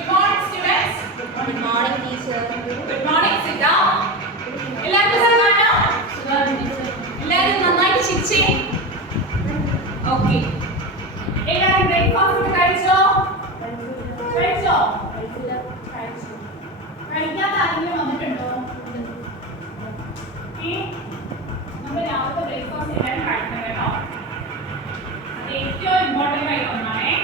Good morning, students. Good morning, teacher. Good morning. Sit down. എല്ലാവർക്കും സുഖമാണോ? എല്ലാവരും നന്നായിട്ട് ചിരിച്ചേ. Okay. എല്ലാവരും ബ്രേക്ക്ഫാസ്റ്റ് കഴിച്ചോ? കഴിച്ചോ? കഴിച്ചു. കഴിക്കാത്ത ആരെങ്കിലും വന്നിട്ടുണ്ടോ? നമ്മൾ രാവിലത്തെ ബ്രേക്ക്ഫാസ്റ്റ് എല്ലാവരും കഴിക്കണം കേട്ടോ. അത് ഏറ്റവും ഇമ്പോർട്ടൻ്റ് ആയിട്ട് ഒന്നാണേ.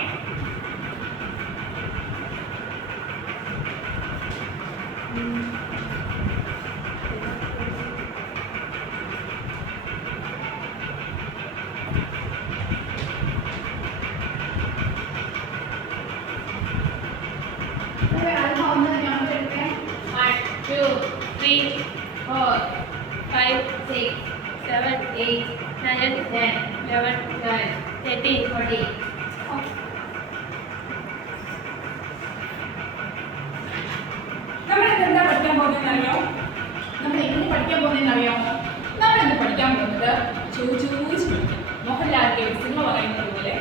മോഹൻലാലിന്റെ സിനിമ പറയുന്നത് പോലെ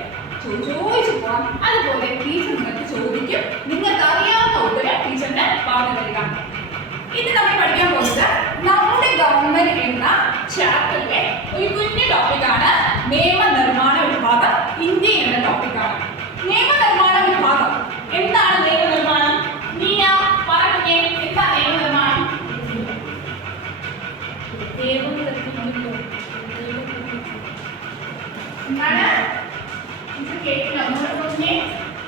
ചോദിച്ചു പോവാം. അതുപോലെ ടീച്ചർ നിങ്ങൾക്ക് ചോദിക്കും, നിങ്ങൾക്ക് അറിയാവുന്ന ഉത്തരം ടീച്ചറിന് പറഞ്ഞു തരിക. ഇത് നമ്മൾ പഠിക്കാൻ പോകുന്നത് നമ്മുടെ ഗവൺമെന്റ് എന്ന ചാപ്റ്ററിലെ ഒരു കുഞ്ഞു ടോപ്പിക്കാണ്. നിയമനിർമ്മാണ വിഭാഗം ഇന്ത്യ എന്ന ടോപ്പിക്കാണ്. നിയമനിർമ്മാണ വിഭാഗം എന്താണ്? നിയമനിർമ്മാണം നീയ പറഞ്ഞേ, എന്താ നിയമനിർമ്മാണം? എന്താണ്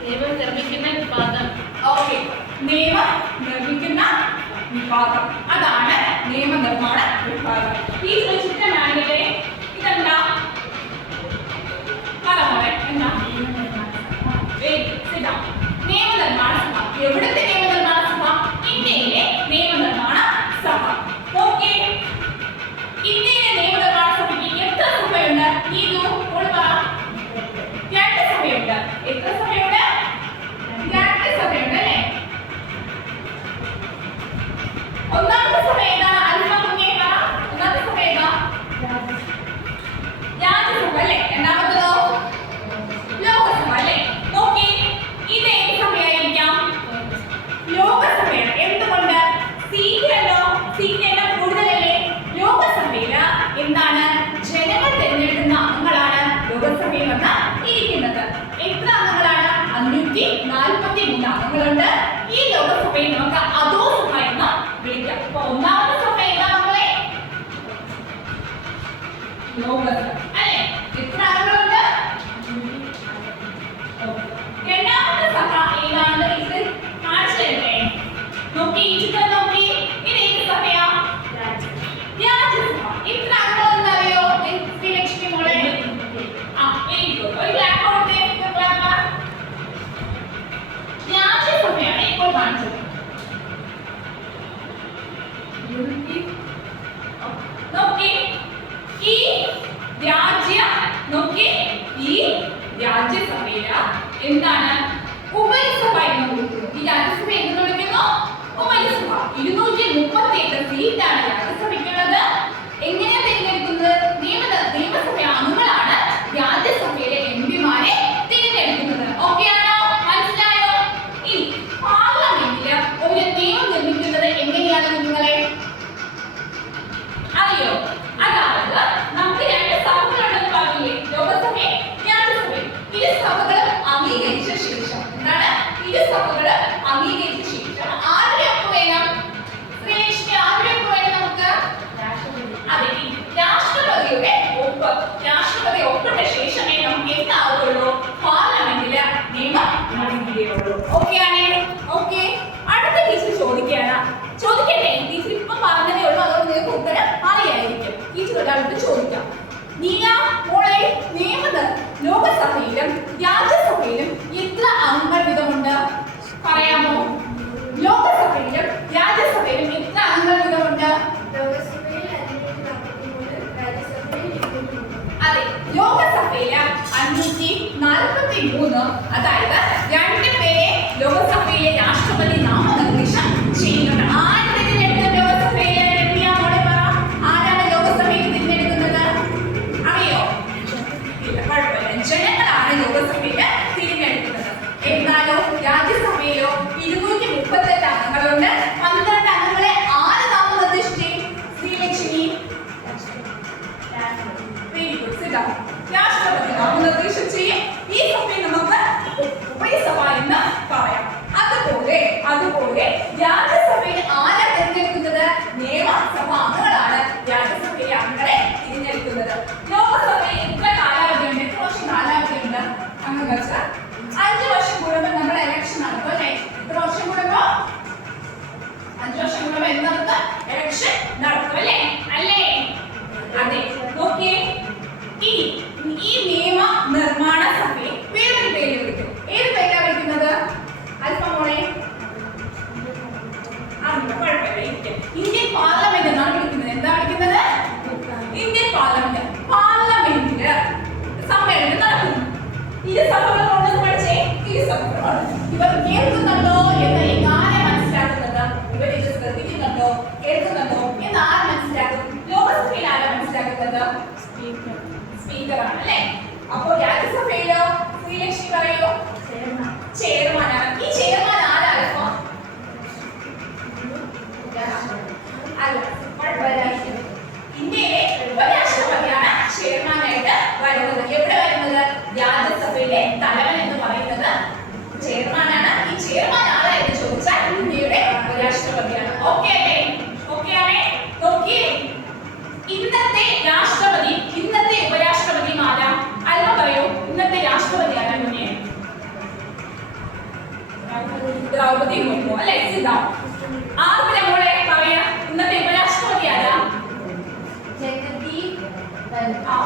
നിയമം നിർമ്മിക്കുന്ന വിഭാഗം. ഓക്കെ, നിയമം നിർമ്മിക്കുന്ന വിഭാഗം, അതാണ് നിയമനിർമ്മാണ വിഭാഗം. ഈ ചിത്രമാണെങ്കിലേ ഇതെന്താ പറയാ എന്താ? നിയമനിർമ്മാണ സഭ. എവിടുത്തെ നിയമനിർമ്മാണ സഭ? ഇന്ത്യയിലെ നിയമനിർമ്മാണ സഭ. ഓക്കെ, ഇന്ത്യയിലെ നിയമനിർമ്മാണ സഭയ്ക്ക് എത്ര സഭയുണ്ട്? നീതു രണ്ട് സഭയുണ്ട്. എത്ര സഭയുണ്ട്? രണ്ട് സഭയുണ്ട് അല്ലേ? ഒന്നാമത്തെ സഭ ഏതാ? അൽഫ കുഞ്ഞേ പറ. ഒന്നാമത്തെ സഭ ഏതാ? രാജ്യസഭ അല്ലേ? രണ്ടാമത്തതോ ലോകസഭ അല്ലേ? നോക്കി, ഇത് ഏത് സഭയായിരിക്കാം? ലോകസഭയാണ്. എന്തുകൊണ്ട്? സീറ്റല്ലോ, സീറ്റെല്ലാം കൂടുതലല്ലേ? ലോകസഭയില് എന്താണ്? ജനങ്ങൾ തിരഞ്ഞെടുക്കുന്ന അംഗങ്ങളാണ് ലോകസഭയിൽ വന്ന് ഇരിക്കുന്നത്. എത്ര അംഗങ്ങളാണ്? 543 അംഗങ്ങളുണ്ട്. ഈ ലോകസഭയിൽ നമുക്ക് അധോ സഭ എന്ന് വിളിക്കാം. അപ്പൊ ഒന്നാമത്തെ സഭ ഏതാ മക്കളെ? ലോകസഭ അല്ലേ? എത്ര അംഗങ്ങളുണ്ട്? രണ്ടാമത്തെ സഭ ഏതാണെന്ന് ഇത് കാണിച്ചു തരട്ടെ. നോക്കി, ഈ ചിത്രം നോക്കി, ഇത് ഏത് സഭയാ? രാജ്യസഭ. എത്ര അംഗങ്ങളെന്ന് അറിയോ ശ്രീലക്ഷ്മി മോളെ? Very good. ഒരു ക്ലാപ്പ് കൊടുത്തേ. രാജ്യസഭയാണ് ഇപ്പോൾ കാണിച്ചത്. നോക്കി, ഈ രാജ്യസഭയില എന്താണ്? ഉപരിസഭ എന്ന് വിളിക്കുന്നു. ഈ രാജ്യസഭ എന്ന് വിളിക്കുന്നു ഉപരിസഭ. 238 സീറ്റാണ് രാജ്യസഭയ്ക്കുള്ളത്. എങ്ങനെയാ തിരഞ്ഞെടുക്കുന്നത്? നിയമസഭ അംഗങ്ങളാണ് രാജ്യസഭയിലെ എംപിമാരെ തിരഞ്ഞെടുക്കുന്നത്. ഓക്കെ ആണോ? മനസ്സിലായോ? ഈ പാർലമെന്റില് ഒരു നിയമം നിർമ്മിക്കുന്നത് എങ്ങനെയാണ് നിങ്ങളെ അറിയോ? അതായത് നമുക്ക് രണ്ട് സഭകളുണ്ടെന്ന് പറഞ്ഞില്ലേ? ലോകസഭയും രാജ്യസഭയും. ഇരു സഭകളും അംഗീകരിച്ച ശേഷം എന്താണ്? ഇരു സഭകളും അംഗീകരിച്ച ശേഷം ആരുടെ ഒപ്പ് വേണം? ആരുടെ ഒപ്പ് വേണം നമുക്ക്? അതെ, രാഷ്ട്രപതിയുടെ ഒപ്പ്. രാഷ്ട്രപതി ഒപ്പിട്ട ശേഷമേ നമുക്ക് എന്താവുള്ളൂ? പാർലമെന്റില് നിയമം നടക്കുകയുള്ളൂ. ഓക്കെ ആണേ? ഓക്കെ, അടുത്ത ടീച്ചർ ചോദിക്കുകയാണ്. ചോദിക്കട്ടെ? ടീച്ചർ ഇപ്പം പറഞ്ഞതേ ഉള്ളൂ, അതുകൊണ്ട് നിങ്ങൾക്ക് ഉത്തരം അറിയായിരിക്കും. ടീച്ചർ ഒരാൾക്ക് ചോദിക്കാം. നീയ മോളെ, ലോകസഭയിലും രാജ്യസഭയിലും എത്ര അംഗങ്ങൾ വീതമുണ്ട്? പറയാമോ? ലോകസഭയിലും രാജ്യസഭയിലും എത്ര അംഗങ്ങൾ വീതമുണ്ട്? അതെ, ലോകസഭയില് 543. അതായത് 2 പേരെ ലോകസഭയിലെ രാഷ്ട്രപതി നാമനിർദ്ദേശം ചെയ്യുന്നുണ്ട്. ആര് തിരഞ്ഞെടുത്ത ലോകസഭയിലെ? ആരാണ് ലോകസഭയിൽ തിരഞ്ഞെടുക്കുന്നത്? അറിയോ? ജനങ്ങളാണ് ലോകസഭയിൽ തിരഞ്ഞെടുക്കുന്നത്. എന്നാലോ രാജ്യസഭയിലോ 238 അംഗങ്ങൾ സർ 5 വർഷം കൂടുമ്പോൾ നമ്മുടെ ഇലക്ഷൻ നടക്കും അല്ലേ? എത്ര വർഷം കൂടുമ്പോ? 5 വർഷം കൂടുമ്പോ എന്ത് നടക്കും? ഇലക്ഷൻ നടക്കും അല്ലേ? അല്ലേ? അതെ. ഓക്കേ. ഈ നിയമ നിർമ്മാണ സഭയെ വേറൊരു പേര് വിളിക്കും. ഏത് പേരാ വിളിക്കുന്നത്? അല്പമോളെ ഇന്ത്യൻ പാർലമെന്റ് എന്നാണ് വിളിക്കുന്നത്. എന്താ വിളിക്കുന്നത്? Indian parliament. പാർലമെന്റില് സമ്മേളനം നടക്കുന്നു. ഇരുസഭകളുണ്ടെന്ന് പഠിച്ചേ. ഇരുസഭകളാണ്. ഇവർ കേൾക്കുന്നുണ്ടോ എന്ന് എങ്ങനെ മനസ്സിലാക്കുന്നത്? ഇവരെ ശ്രദ്ധിക്കുന്നുണ്ടോ കേൾക്കുന്നുണ്ടോ എന്ന് ആര് മനസ്സിലാക്കും? ലോകസഭയിൽ ആരാ മനസ്സിലാക്കുന്നത്? സ്പീക്കറാണ് അല്ലേ? അപ്പോ രാജ്യസഭയിലോ ശ്രീലക്ഷ്മി പറയോ? ചെയർമാനാണ്. ഈ ചെയർമാൻ ആരായിരുന്നു? ഇന്ത്യയിലെ ഉപരാഷ്ട്രപതിയാണ് ചെയർമാനായിട്ട് വരുന്നത്. എവിടെ വരുന്നത്? രാജ്യസഭയിലെ തലവൻ എന്ന് പറയുന്നത് ചെയർമാനാണ്. ഈ ചെയർമാൻ ആരായിരുന്നു ചോദിച്ചാൽ ഇന്ത്യയുടെ ഉപരാഷ്ട്രപതിയാണ്. ഓക്കെ അല്ലേ? ഓക്കെ ആണേ? നോക്കിയേ, ഇന്നത്തെ രാഷ്ട്രപതി ഇന്നത്തെ ഉപരാഷ്ട്രപതി ആരാ? അല്പം പറയൂ. ഇന്നത്തെ രാഷ്ട്രപതി ആരാ? മുന്നേ ദ്രൗപദി മുർമു അല്ലേ? ആർക്കും നമ്മളെ പറയാ ഇന്നത്തെ ഉപരാഷ്ട്രപതി ആരാ? ജഗദീപ് ധൻഖർ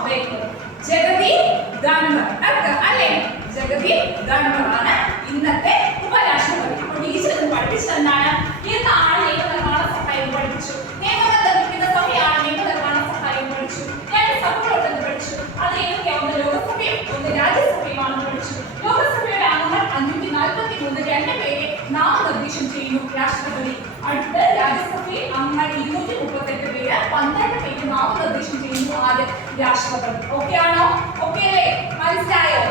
അല്ലേ? ജഗദീപ് ധൻഖർ ആണ് ഇന്നത്തെ ഉപരാഷ്ട്രപതി. അപ്പോൾ ടീച്ചർ പഠിപ്പിച്ചത് എന്താണ്? എന്താണ് നിയമനിർമ്മാണ സഭ എന്ന് പഠിപ്പിച്ചു. നിയമങ്ങൾ നിർമ്മിക്കുന്ന സഭയാണ് നിയമനിർമ്മാണ സഭ എന്ന് പഠിച്ചു. രണ്ട് സഭകളുണ്ടെന്ന് പഠിച്ചു. അത് ഏതൊക്കെയാണ്? ഒന്ന് ലോകസഭയും ഒന്ന് രാജ്യസഭയുമാണെന്ന് പഠിച്ചു. ലോകസഭയുടെ അംഗങ്ങൾ 543 രണ്ട് പേരെ നാമനിർദ്ദേശം ചെയ്യുന്നു രാഷ്ട്രപതി. അടുത്ത രാജ്യസഭയിൽ അംഗങ്ങൾ 238 പേര് 12 പേര് നാമനിർദ്ദേശം ചെയ്യുന്നു ആര്? രാഷ്ട്രപതി. ഓക്കെ ആണോ? ഓക്കെ അല്ലേ? മനസ്സിലായോ?